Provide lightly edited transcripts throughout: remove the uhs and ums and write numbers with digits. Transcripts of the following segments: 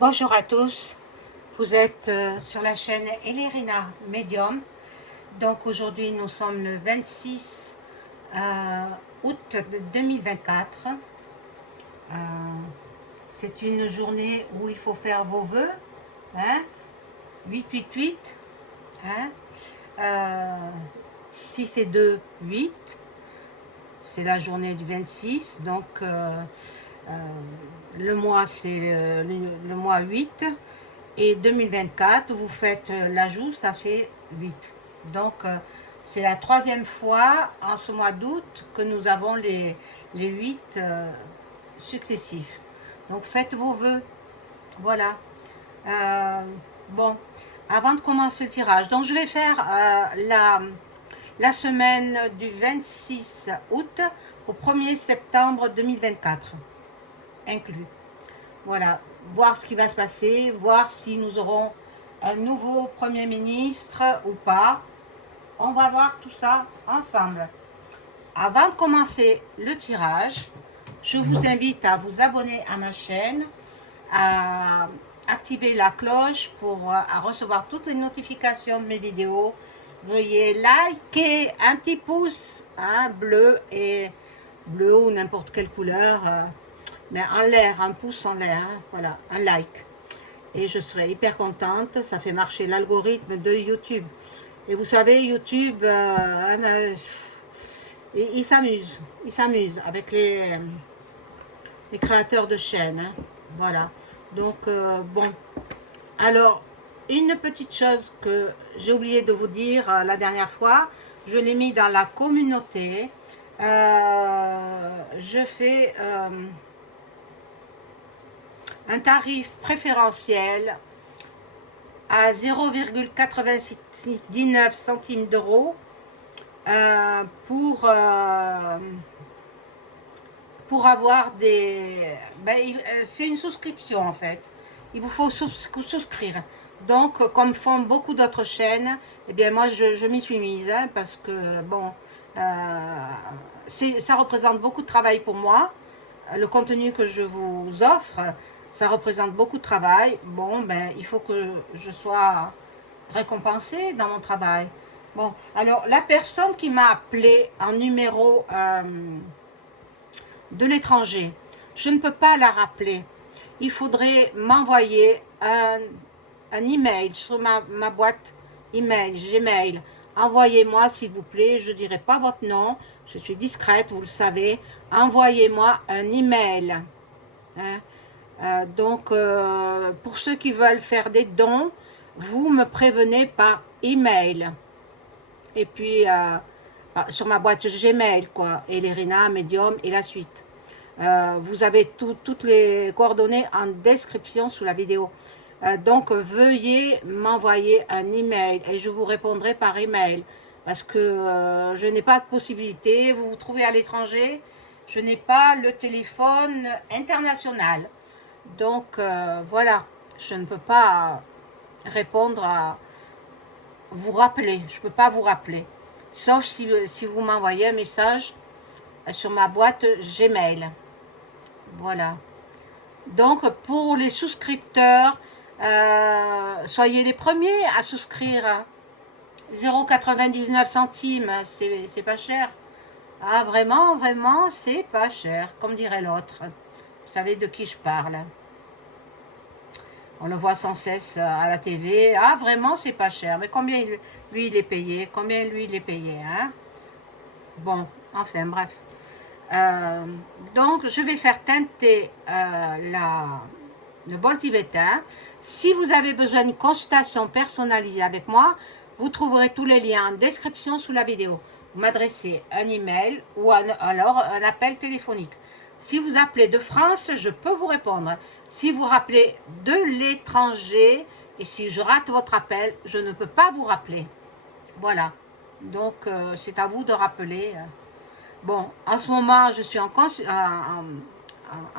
Bonjour à tous, vous êtes sur la chaîne Elerina Medium. Donc aujourd'hui nous sommes le 26 août 2024. Euh, c'est une journée où il faut faire vos vœux, hein, 888, hein, 6 et 2, 8. C'est la journée du 26, donc le mois c'est le mois 8. Et 2024, vous faites l'ajout, ça fait 8. Donc, c'est la troisième fois en ce mois d'août que nous avons les 8 successifs. Donc, faites vos vœux. Voilà. Euh, bon, avant de commencer le tirage, donc je vais faire la semaine du 26 août au 1er septembre 2024, inclus. Voilà, voir ce qui va se passer, voir si nous aurons un nouveau Premier ministre ou pas. On va voir tout ça ensemble. Avant de commencer le tirage, je vous invite à vous abonner à ma chaîne, à activer la cloche pour à recevoir toutes les notifications de mes vidéos. Veuillez liker, un petit pouce, hein, bleu ou n'importe quelle couleur. Mais en l'air, un pouce en l'air, hein, voilà, un like. Et je serai hyper contente, ça fait marcher l'algorithme de YouTube. Et vous savez, YouTube, il s'amuse avec les créateurs de chaînes, hein, voilà. Donc, bon, alors, une petite chose que j'ai oublié de vous dire la dernière fois, je l'ai mis dans la communauté. Je fais un tarif préférentiel à 0,99 centimes d'euros pour avoir des... c'est une souscription en fait. Il vous faut souscrire. Donc, comme font beaucoup d'autres chaînes, eh bien moi je m'y suis mise, hein, parce que bon, ça représente beaucoup de travail pour moi. Le contenu que je vous offre, ça représente beaucoup de travail. Bon, ben, il faut que je sois récompensée dans mon travail. Bon, alors, la personne qui m'a appelé en numéro de l'étranger, je ne peux pas la rappeler. Il faudrait m'envoyer un email sur ma boîte email, Gmail. Envoyez-moi, s'il vous plaît, je ne dirai pas votre nom, je suis discrète, vous le savez. Envoyez-moi un email. Hein. Donc, pour ceux qui veulent faire des dons, vous me prévenez par email. Et puis, sur ma boîte Gmail, quoi, Elerina, Medium et la suite. Vous avez toutes les coordonnées en description sous la vidéo. Donc, veuillez m'envoyer un email et je vous répondrai par email. Parce que je n'ai pas de possibilité. Vous vous trouvez à l'étranger, je n'ai pas le téléphone international. Donc, voilà, je ne peux pas répondre à vous rappeler. Je ne peux pas vous rappeler. Sauf si vous m'envoyez un message sur ma boîte Gmail. Voilà. Donc, pour les souscripteurs, soyez les premiers à souscrire. 0,99 centimes, c'est pas cher. Ah, vraiment, vraiment, c'est pas cher, comme dirait l'autre. Vous savez de qui je parle. On le voit sans cesse à la TV. Ah, vraiment, c'est pas cher. Mais combien lui, il est payé? Combien lui, il est payé, hein? Bon, enfin, bref. Donc, je vais faire teinter le bol tibétain. Si vous avez besoin d'une consultation personnalisée avec moi, vous trouverez tous les liens en description sous la vidéo. Vous m'adressez un email ou alors un appel téléphonique. Si vous appelez de France, je peux vous répondre. Si vous rappelez de l'étranger et si je rate votre appel, je ne peux pas vous rappeler. Voilà. Donc, c'est à vous de rappeler. Bon, en ce moment, je suis en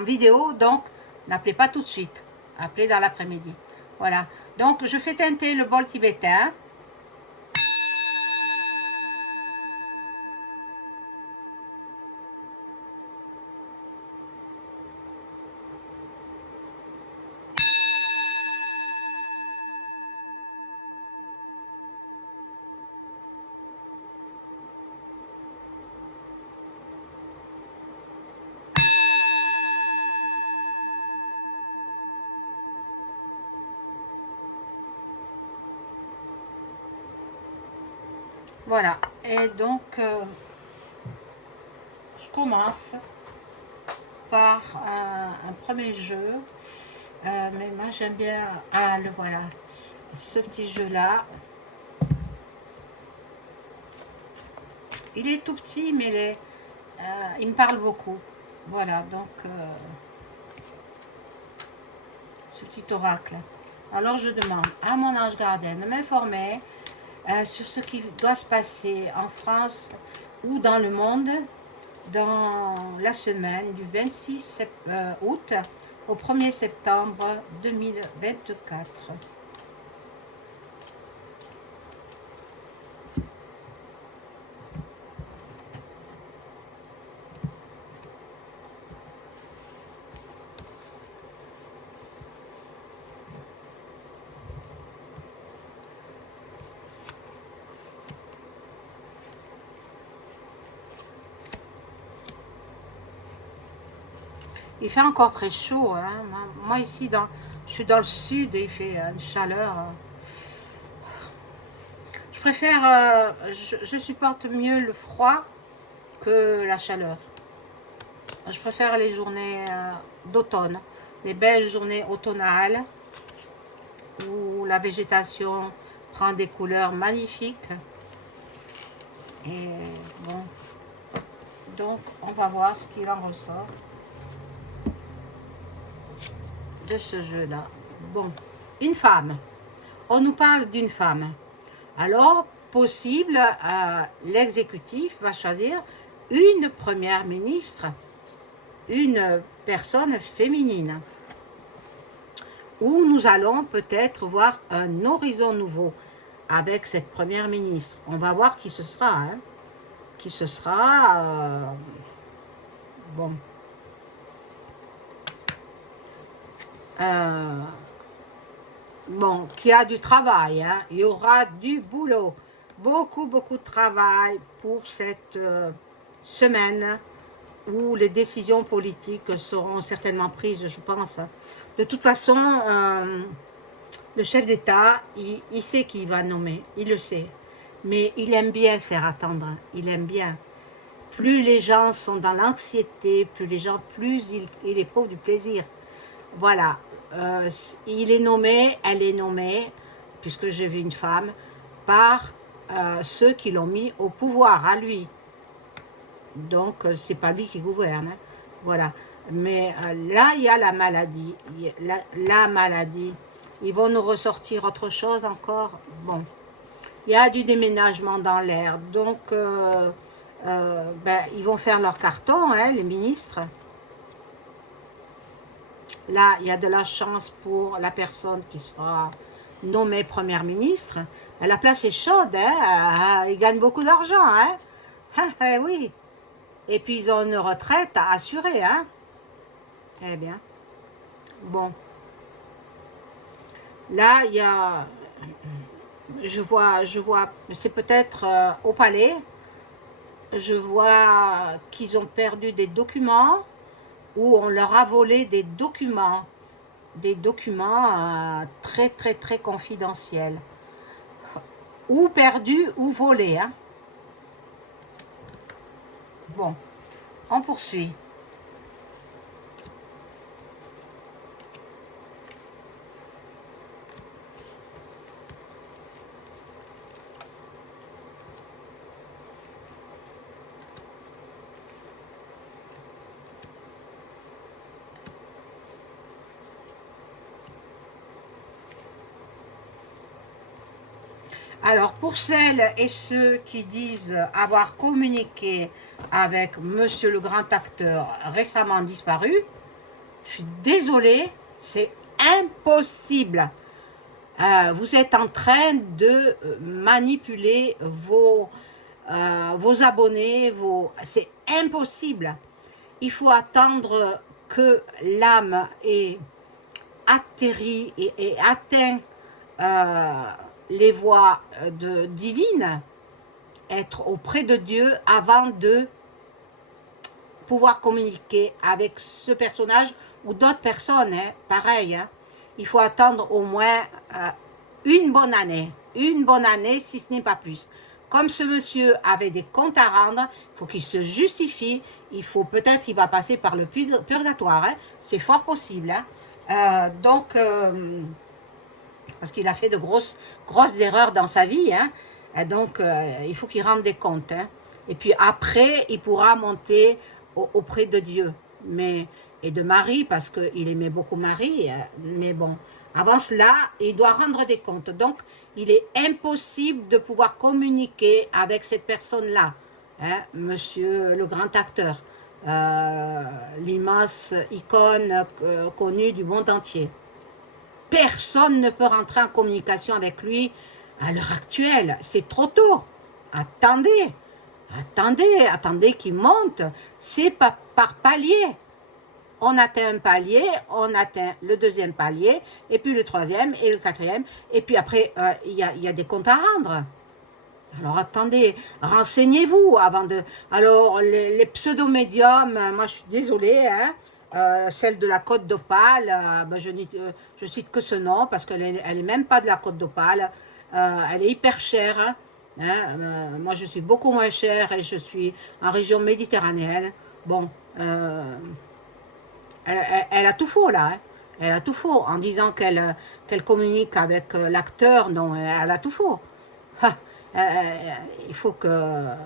vidéo, donc n'appelez pas tout de suite. Appelez dans l'après-midi. Voilà. Donc, je fais teinter le bol tibétain. Voilà. Et donc, je commence par un premier jeu. Mais moi, j'aime bien... Ah, le voilà. Ce petit jeu-là. Il est tout petit, mais il me parle beaucoup. Voilà, donc... ce petit oracle. Alors, je demande à mon ange gardien de m'informer sur ce qui doit se passer en France ou dans le monde dans la semaine du 26 août au 1er septembre 2024. Il fait encore très chaud. Hein. Moi ici, je suis dans le sud et il fait une chaleur. Je préfère, je supporte mieux le froid que la chaleur. Je préfère les journées d'automne, les belles journées automnales où la végétation prend des couleurs magnifiques. Et bon, donc on va voir ce qu'il en ressort de ce jeu-là. Bon, une femme. On nous parle d'une femme. Alors, possible, l'exécutif va choisir une première ministre, une personne féminine, où nous allons peut-être voir un horizon nouveau avec cette première ministre. On va voir qui ce sera. Hein. Qui ce sera. Bon. Bon, qui a du travail, hein. Il y aura du boulot, beaucoup de travail pour cette semaine où les décisions politiques seront certainement prises, je pense. De toute façon, le chef d'État, il sait qui il va nommer, il le sait, mais il aime bien faire attendre, il aime bien. Plus les gens sont dans l'anxiété, plus il éprouve du plaisir. Voilà. Il est nommé, elle est nommée, puisque j'ai vu une femme, par ceux qui l'ont mis au pouvoir, à lui. Donc, c'est pas lui qui gouverne. Hein. Voilà. Mais là, il y a la maladie. La maladie. Ils vont nous ressortir autre chose encore. Bon. Il y a du déménagement dans l'air. Donc, ils vont faire leur carton, hein, les ministres. Là, il y a de la chance pour la personne qui sera nommée première ministre. Mais la place est chaude, hein? Ils gagnent beaucoup d'argent. Hein? Oui. Et puis, ils ont une retraite à assurer. Hein? Eh bien. Bon. Là, il y a... Je vois, c'est peut-être au palais. Je vois qu'ils ont perdu des documents. Où on leur a volé des documents très confidentiels, ou perdus ou volés. Hein. Bon, on poursuit. Alors, pour celles et ceux qui disent avoir communiqué avec monsieur le grand acteur récemment disparu, je suis désolée, c'est impossible. Vous êtes en train de manipuler vos abonnés, c'est impossible. Il faut attendre que l'âme ait atterri et atteint les voies divines, être auprès de Dieu avant de pouvoir communiquer avec ce personnage ou d'autres personnes, hein, pareil. Hein. Il faut attendre au moins une bonne année si ce n'est pas plus. comme ce monsieur avait des comptes à rendre, il faut qu'il se justifie. Il faut peut-être qu'il va passer par le purgatoire. Hein. C'est fort possible. Hein. Parce qu'il a fait de grosses erreurs dans sa vie. Hein. Il faut qu'il rende des comptes. Hein. Et puis après, il pourra monter auprès de Dieu. Et de Marie, parce qu'il aimait beaucoup Marie. Mais bon, avant cela, il doit rendre des comptes. Donc, il est impossible de pouvoir communiquer avec cette personne-là. Hein, monsieur le grand acteur. L'immense icône connue du monde entier. Personne ne peut rentrer en communication avec lui à l'heure actuelle. C'est trop tôt. Attendez, attendez qu'il monte. C'est par palier. On atteint un palier, on atteint le deuxième palier, et puis le troisième et le quatrième. Et puis après, il y a des comptes à rendre. Alors attendez, renseignez-vous avant de... Alors les pseudo-médiums, moi je suis désolée, hein, celle de la Côte d'Opale, je cite que ce nom parce qu'elle est même pas de la Côte d'Opale, elle est hyper chère, moi je suis beaucoup moins chère et je suis en région méditerranéenne. Bon, elle a tout faux là, hein. Elle a tout faux en disant qu'elle communique avec l'acteur, non, elle a tout faux. Ha, il faut qu'elle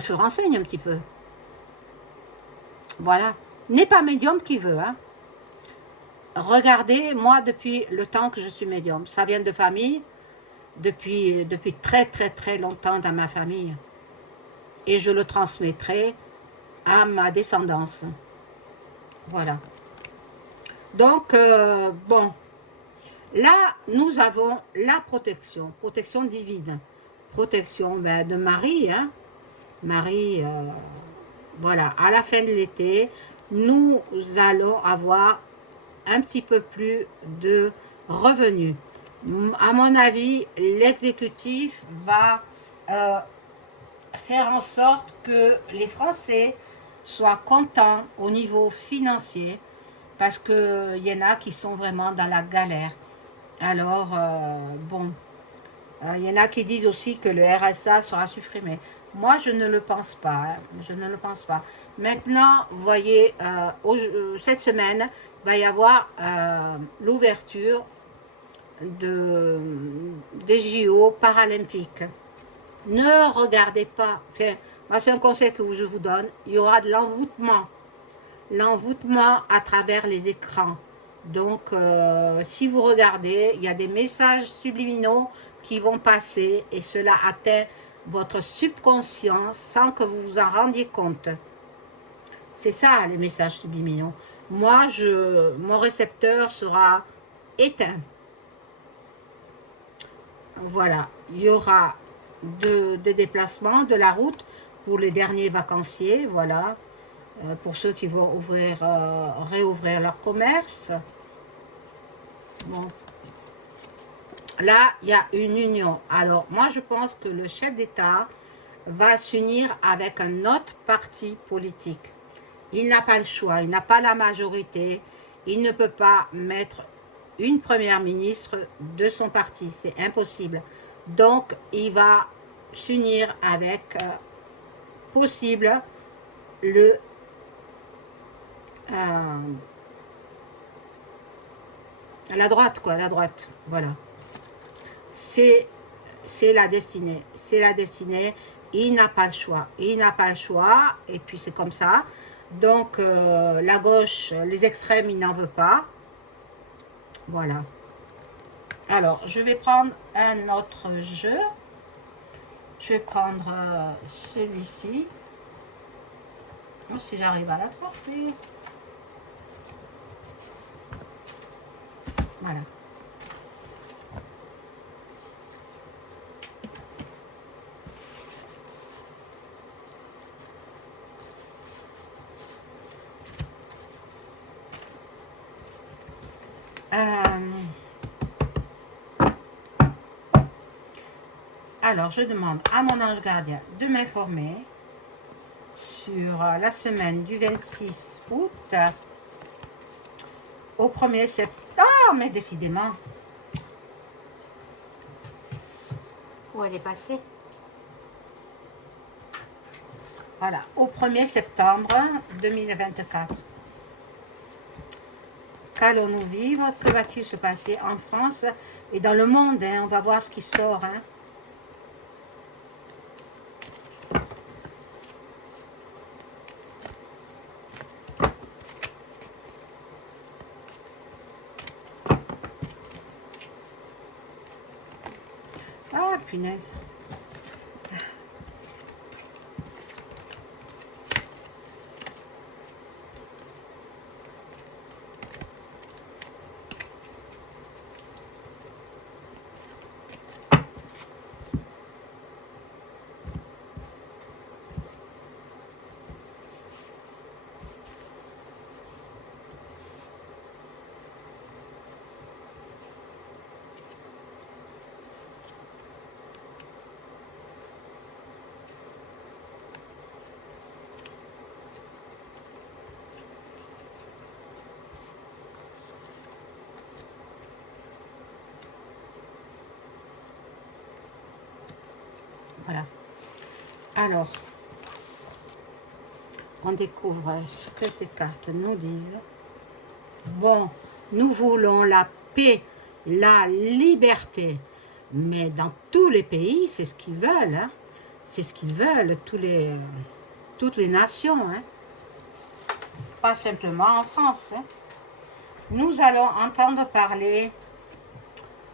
se renseigne un petit peu. Voilà. N'est pas médium qui veut. Hein. Regardez, moi, depuis le temps que je suis médium, ça vient de famille, depuis très, très, très longtemps dans ma famille. Et je le transmettrai à ma descendance. Voilà. Donc, bon. Là, nous avons la protection divine. Protection de Marie. Hein. Marie, voilà, à la fin de l'été, nous allons avoir un petit peu plus de revenus. À mon avis, l'exécutif va faire en sorte que les Français soient contents au niveau financier parce qu'il y en a qui sont vraiment dans la galère. Alors, bon, il y en a qui disent aussi que le RSA sera supprimé. Moi, je ne le pense pas. Hein, je ne le pense pas. Maintenant, vous voyez, cette semaine, il va y avoir l'ouverture des JO paralympiques. Ne regardez pas. Enfin, moi, c'est un conseil que je vous donne. Il y aura de l'envoûtement. L'envoûtement à travers les écrans. Donc, si vous regardez, il y a des messages subliminaux qui vont passer et cela atteint votre subconscient sans que vous vous en rendiez compte. C'est ça, les messages subliminaux. Moi, mon récepteur sera éteint. Voilà, il y aura des déplacements, de la route pour les derniers vacanciers, voilà. Pour ceux qui vont réouvrir leur commerce. Bon. Là, il y a une union. Alors, moi, je pense que le chef d'État va s'unir avec un autre parti politique. Il n'a pas le choix, il n'a pas la majorité. Il ne peut pas mettre une première ministre de son parti. C'est impossible. Donc, il va s'unir avec, possible, la droite, quoi, la droite, voilà. C'est la destinée, c'est la destinée. Il n'a pas le choix, il n'a pas le choix, et puis c'est comme ça. Donc, la gauche, les extrêmes, il n'en veut pas. Voilà. Alors, je vais prendre un autre jeu. Je vais prendre celui-ci. Oh, si j'arrive à l'attraper. Voilà. Alors, je demande à mon ange gardien de m'informer sur la semaine du 26 août au 1er septembre. Ah, mais décidément. Où elle est passée? Voilà, au 1er septembre 2024. Qu'allons-nous vivre? Que va-t-il se passer en France et dans le monde, hein? On va voir ce qui sort, hein. Ah, punaise. Voilà. Alors, on découvre ce que ces cartes nous disent. Bon, nous voulons la paix, la liberté, mais dans tous les pays, c'est ce qu'ils veulent, hein. C'est ce qu'ils veulent, toutes les nations, hein. Pas simplement en France, hein. Nous allons entendre parler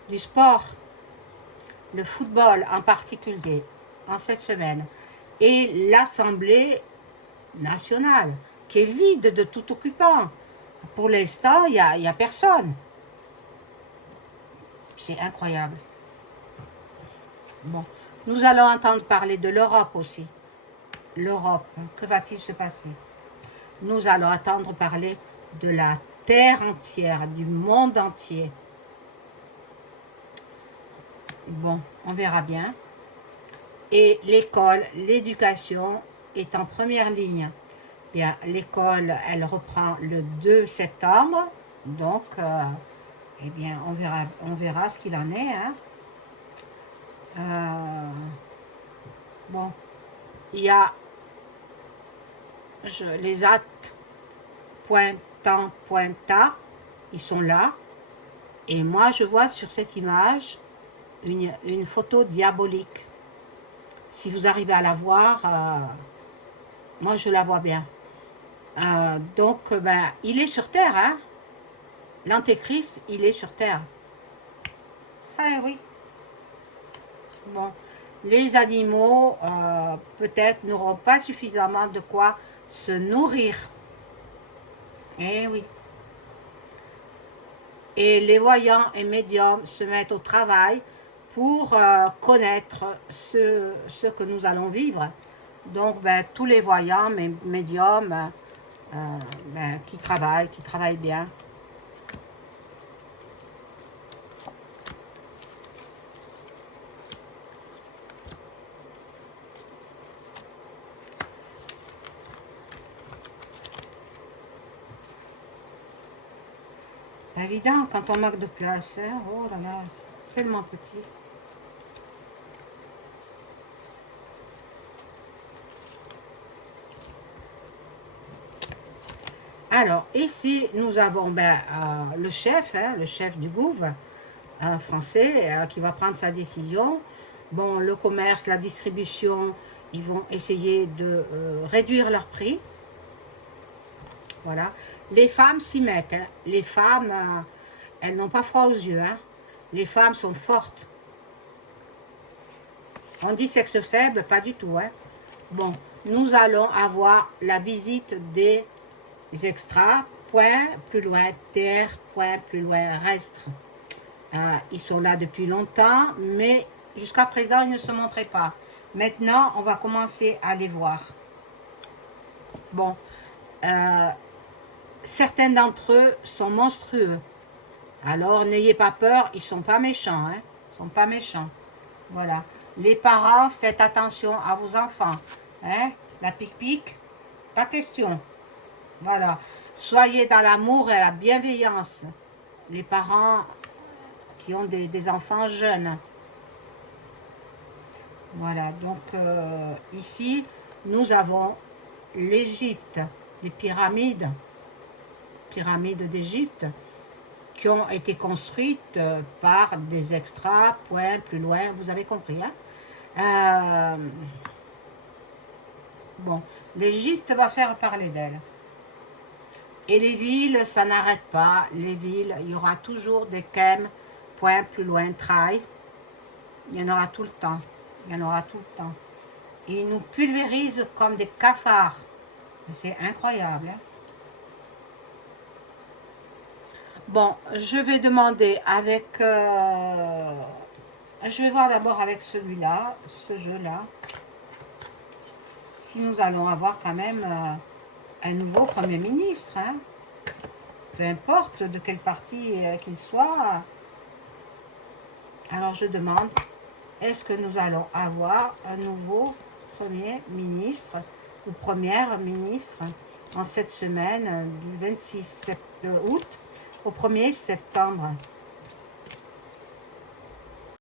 du sport, le football en particulier, en cette semaine, et l'Assemblée nationale, qui est vide de tout occupant. Pour l'instant, il n'y a personne. C'est incroyable. Bon, nous allons entendre parler de l'Europe aussi. L'Europe, que va-t-il se passer? Nous allons entendre parler de la terre entière, du monde entier. Bon, on verra bien. Et l'école, l'éducation est en première ligne. Bien, l'école, elle reprend le 2 septembre. Donc, eh bien, on verra ce qu'il en est, hein. Bon, il y a les actes pointa, ils sont là. Et moi, je vois sur cette image une photo diabolique. Si vous arrivez à la voir, moi, je la vois bien. Donc, ben, il est sur Terre, hein. L'Antéchrist, il est sur Terre. Ah oui. Bon, les animaux, peut-être, n'auront pas suffisamment de quoi se nourrir. Eh oui. Et les voyants et médiums se mettent au travail pour connaître ce que nous allons vivre. Donc, ben, tous les voyants, médiums, ben, qui travaillent bien. Pas évident quand on manque de place, hein. Oh là là, c'est tellement petit. Alors, ici, nous avons ben, le chef, hein, le chef du gouvernement français qui va prendre sa décision. Bon, le commerce, la distribution, ils vont essayer de réduire leurs prix. Voilà. Les femmes s'y mettent, hein. Les femmes, elles n'ont pas froid aux yeux, hein. Les femmes sont fortes. On dit sexe faible, pas du tout, hein. Bon, nous allons avoir la visite des extras, point, plus loin, terre, point, plus loin, reste. Ils sont là depuis longtemps, mais jusqu'à présent, ils ne se montraient pas. Maintenant, on va commencer à les voir. Bon, certains d'entre eux sont monstrueux. Alors, n'ayez pas peur, ils ne sont pas méchants. Hein, ils ne sont pas méchants. Voilà. Les parents, faites attention à vos enfants. Hein, la pique-pique, pas question. Voilà. Soyez dans l'amour et la bienveillance. Les parents qui ont des enfants jeunes. Voilà. Donc, ici, nous avons l'Égypte, les pyramides d'Égypte, qui ont été construites par des extras, point, plus loin, vous avez compris. Hein? Bon, l'Égypte va faire parler d'elle. Et les villes, ça n'arrête pas. Les villes, il y aura toujours des Kem, point, plus loin, Trail. Il y en aura tout le temps. Il y en aura tout le temps. Ils nous pulvérisent comme des cafards. C'est incroyable. Hein? Bon, je vais demander avec... je vais voir d'abord avec celui-là, ce jeu-là. Si nous allons avoir quand même un nouveau Premier ministre. Hein? Peu importe de quel parti qu'il soit. Alors je demande, est-ce que nous allons avoir un nouveau Premier ministre ou Première ministre en cette semaine du 26 août au 1er septembre